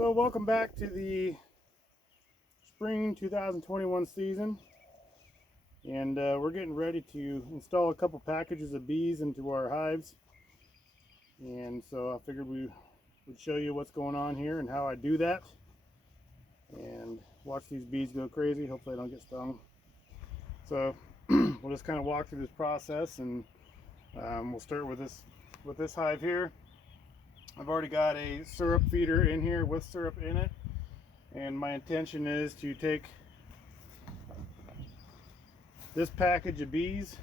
So welcome back to the spring 2021 season, and we're getting ready to install a couple packages of bees into our hives. And so I figured we would show you what's going on here and how I do that, and watch these bees go crazy. Hopefully I don't get stung. So we'll just kind of walk through this process, and we'll start with this hive here. I've already got a syrup feeder in here with syrup in it, and my intention is to take this package of bees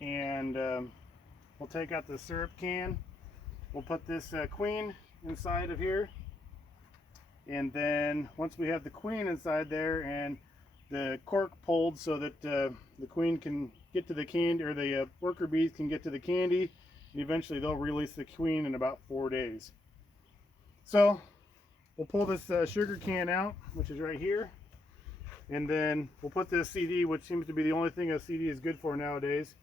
and we'll take out the syrup can. We'll put this queen inside of here, and then once we have the queen inside there and the cork pulled so that the queen can get to the candy, or the worker bees can get to the candy, and eventually they'll release the queen in about 4 days. So we'll pull this sugar can out, which is right here, and then we'll put this CD, which seems to be the only thing a CD is good for nowadays,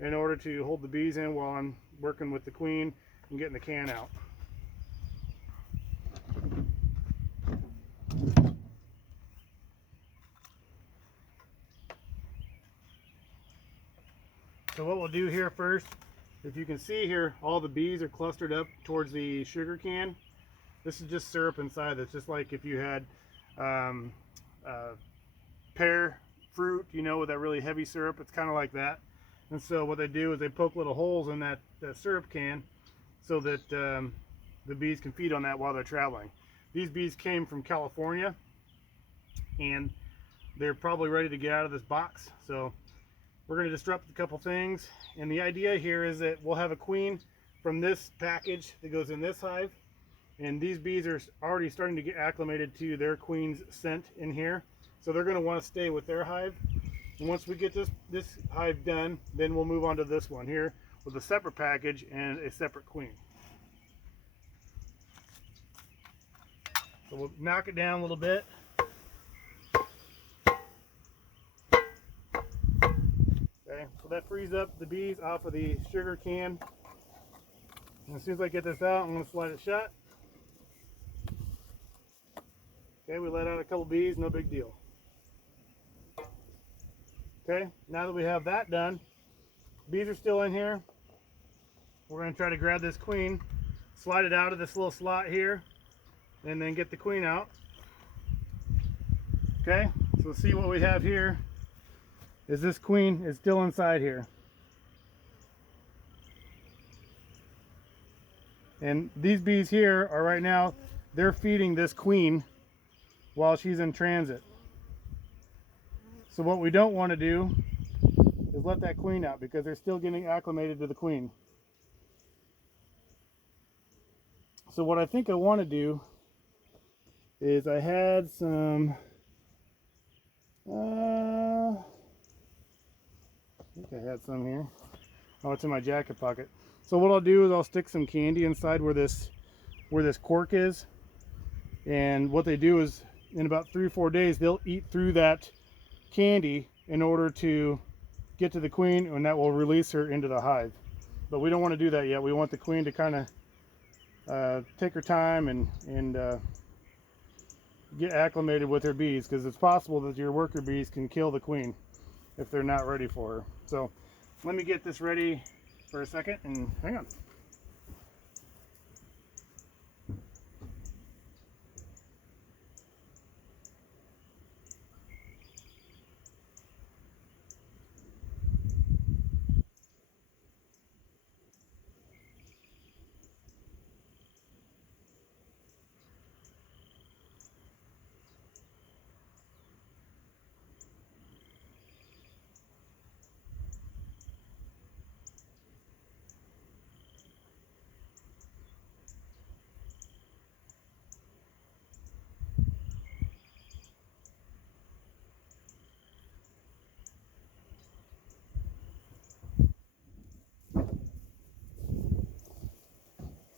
in order to hold the bees in while I'm working with the queen and getting the can out. So what we'll do here first, if you can see here, all the bees are clustered up towards the sugar can. This is just syrup inside. It's just like if you had pear fruit, you know, with that really heavy syrup. It's kind of like that. And so what they do is they poke little holes in that syrup can so that the bees can feed on that while they're traveling. These bees came from California, and they're probably ready to get out of this box. So we're going to disrupt a couple things, and the idea here is that we'll have a queen from this package that goes in this hive, and these bees are already starting to get acclimated to their queen's scent in here, so they're going to want to stay with their hive. And once we get this hive done, then we'll move on to this one here with a separate package and a separate queen. So we'll knock it down a little bit. Okay, so that frees up the bees off of the sugar can. And as soon as I get this out, I'm going to slide it shut. Okay, we let out a couple bees, no big deal. Okay, now that we have that done, bees are still in here. We're going to try to grab this queen, slide it out of this little slot here, and then get the queen out. Okay, so let's see what we have here. Is this queen is still inside here. And these bees here are right now, they're feeding this queen while she's in transit. So what we don't want to do is let that queen out, because they're still getting acclimated to the queen. So what I think I want to do is, I had some I think I had some here. Oh, it's in my jacket pocket. So what I'll do is I'll stick some candy inside where this cork is, and what they do is in about 3 or 4 days they'll eat through that candy in order to get to the queen, and that will release her into the hive. But we don't want to do that yet. We want the queen to kind of take her time and get acclimated with her bees, because it's possible that your worker bees can kill the queen if they're not ready for her. So let me get this ready for a second, and hang on.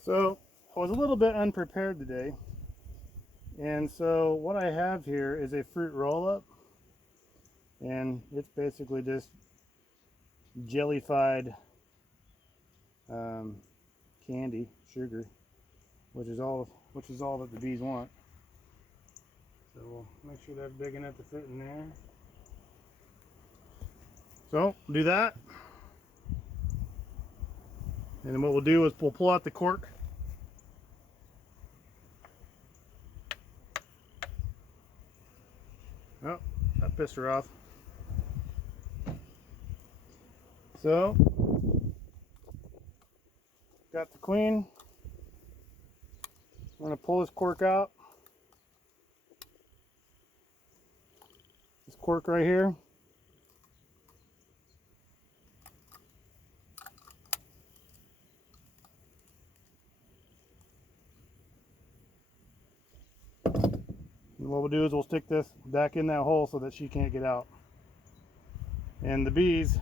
So I was a little bit unprepared today, and so what I have here is a fruit roll-up, and it's basically just jellified candy, sugar, which is all that the bees want. So we'll make sure that's big enough to fit in there. So do that, and then what we'll do is we'll pull out the cork. Oh, that pissed her off. So got the queen. I'm going to pull this cork out. This cork right here. And what we'll do is we'll stick this back in that hole so that she can't get out. And the bees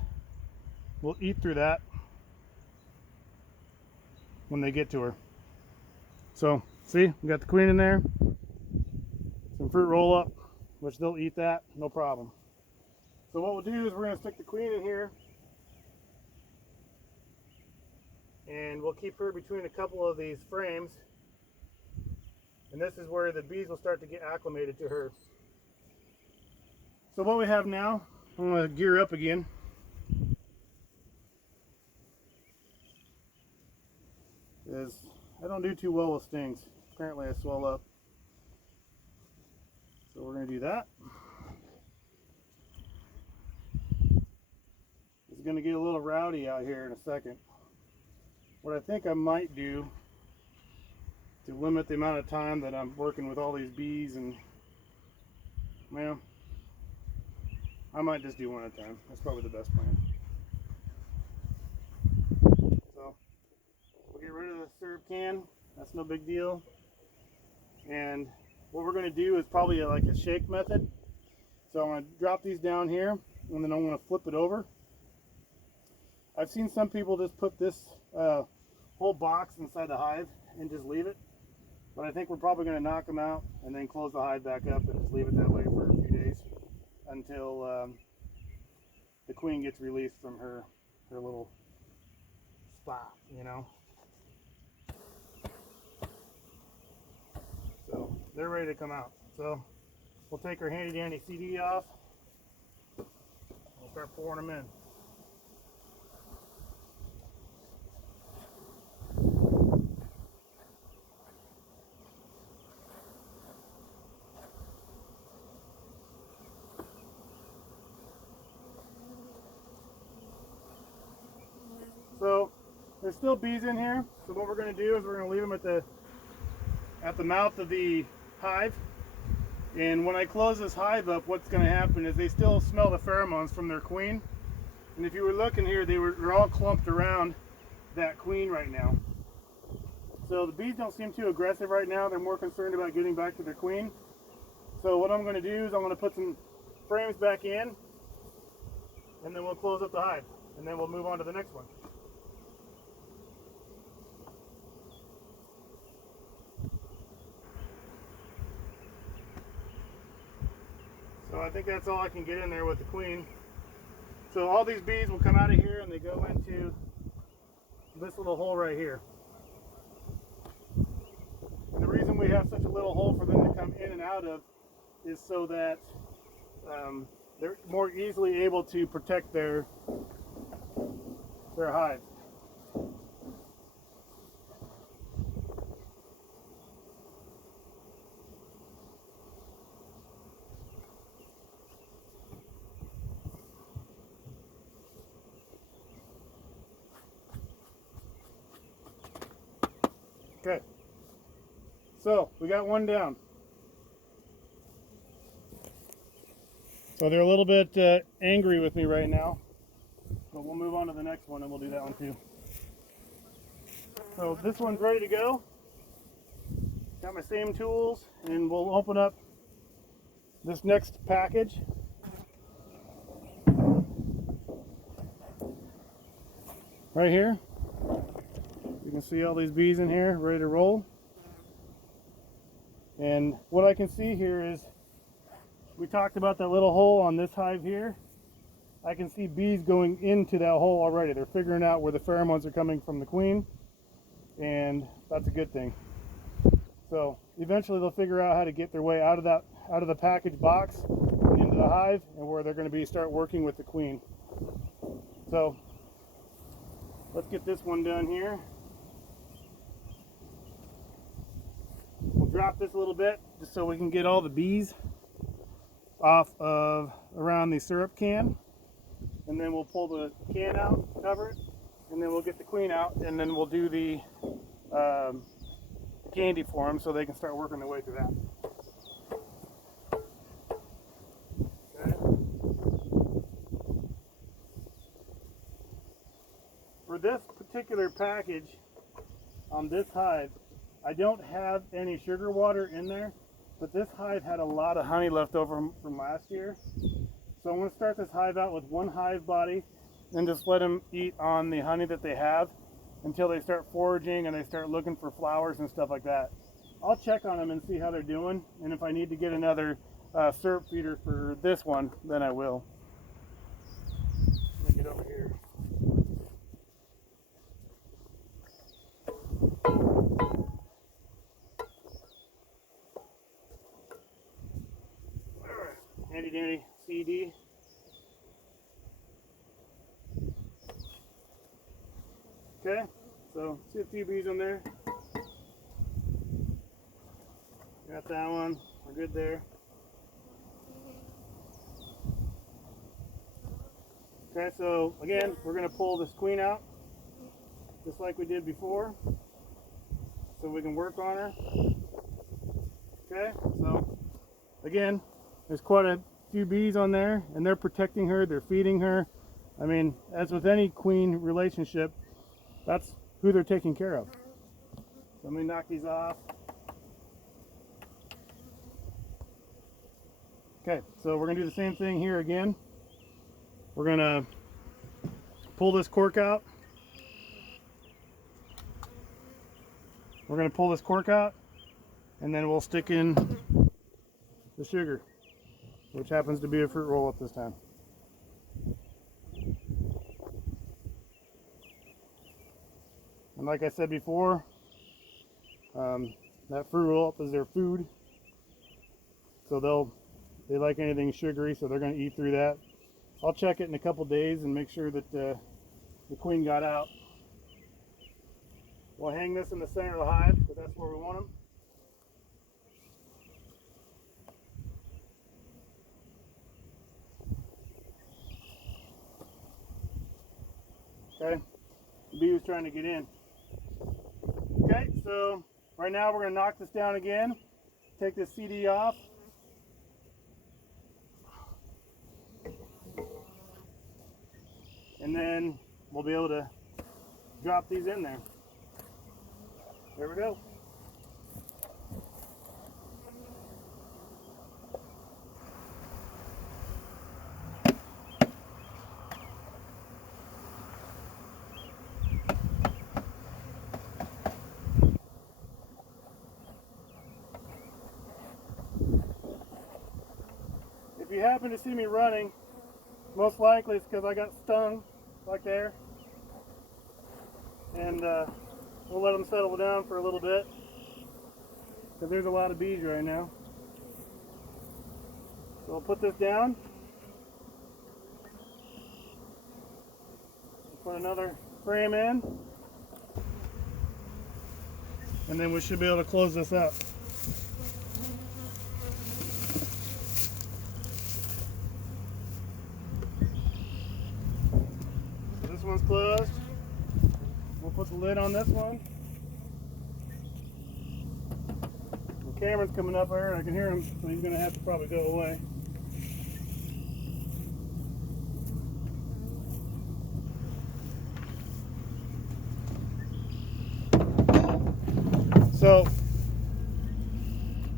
will eat through that when they get to her. So, see, we got the queen in there. Some fruit roll up, which they'll eat that, no problem. So what we'll do is we're going to stick the queen in here. And we'll keep her between a couple of these frames. And this is where the bees will start to get acclimated to her. So what we have now, I'm going to gear up again. Is I don't do too well with stings. Apparently I swell up. So we're going to do that. It's going to get a little rowdy out here in a second. What I think I might do to limit the amount of time that I'm working with all these bees, and well, I might just do one at a time. That's probably the best plan. So we'll get rid of the syrup can. That's no big deal. And what we're going to do is probably like a shake method. So I'm going to drop these down here, and then I'm going to flip it over. I've seen some people just put this whole box inside the hive and just leave it. But I think we're probably going to knock them out and then close the hive back up and just leave it that way for a few days until the queen gets released from her little spot, you know. So they're ready to come out. So we'll take our handy dandy CD off. We'll start pouring them in. So there's still bees in here. So what we're going to do is we're going to leave them at the mouth of the hive. And when I close this hive up, what's going to happen is they still smell the pheromones from their queen. And if you were looking here, they're all clumped around that queen right now. So the bees don't seem too aggressive right now. They're more concerned about getting back to their queen. So what I'm going to do is I'm going to put some frames back in, and then we'll close up the hive, and then we'll move on to the next one. So I think that's all I can get in there with the queen. So all these bees will come out of here and they go into this little hole right here. And the reason we have such a little hole for them to come in and out of is so that they're more easily able to protect their hive. Okay, so we got one down. So they're a little bit angry with me right now, but we'll move on to the next one and we'll do that one too. So this one's ready to go. Got my same tools, and we'll open up this next package. Right here. You can see all these bees in here ready to roll. And what I can see here is, we talked about that little hole on this hive here. I can see bees going into that hole already. They're figuring out where the pheromones are coming from the queen, and that's a good thing. So eventually they'll figure out how to get their way out of the package box and into the hive, and where they're going to start working with the queen. So let's get this one done here. We'll drop this a little bit just so we can get all the bees off of around the syrup can, and then we'll pull the can out, cover it, and then we'll get the queen out, and then we'll do the candy for them so they can start working their way through that. Okay. For this particular package on this hive, I don't have any sugar water in there, but this hive had a lot of honey left over from last year. So I'm going to start this hive out with one hive body and just let them eat on the honey that they have until they start foraging and they start looking for flowers and stuff like that. I'll check on them and see how they're doing, and if I need to get another syrup feeder for this one, then I will. Let me get over here. Handy dandy CD. Okay, so see a few bees on there. Got that one. We're good there. Okay, so again, we're going to pull this queen out just like we did before so we can work on her. Okay, so again, there's quite a few bees on there, and they're protecting her, they're feeding her. I mean, as with any queen relationship, that's who they're taking care of. So let me knock these off. Okay, so we're going to do the same thing here again. We're going to pull this cork out. We're going to pull this cork out, and then we'll stick in the sugar, which happens to be a fruit roll-up this time. And like I said before, that fruit roll-up is their food. So they like anything sugary, so they're going to eat through that. I'll check it in a couple days and make sure that the queen got out. We'll hang this in the center of the hive because that's where we want them. Okay, the bee was trying to get in. Okay, so right now we're going to knock this down again. Take this CD off. And then we'll be able to drop these in there. There we go. If you happen to see me running, most likely it's because I got stung like there, and we'll let them settle down for a little bit because there's a lot of bees right now. So we'll put this down, put another frame in, and then we should be able to close this up. One's closed. We'll put the lid on this one. Cameron's coming up there, and I can hear him, so he's going to have to probably go away. So,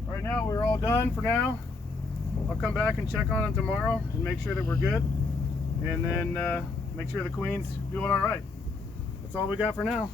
right now we're all done for now. I'll come back and check on them tomorrow and make sure that we're good. And then make sure the queen's doing all right. That's all we got for now.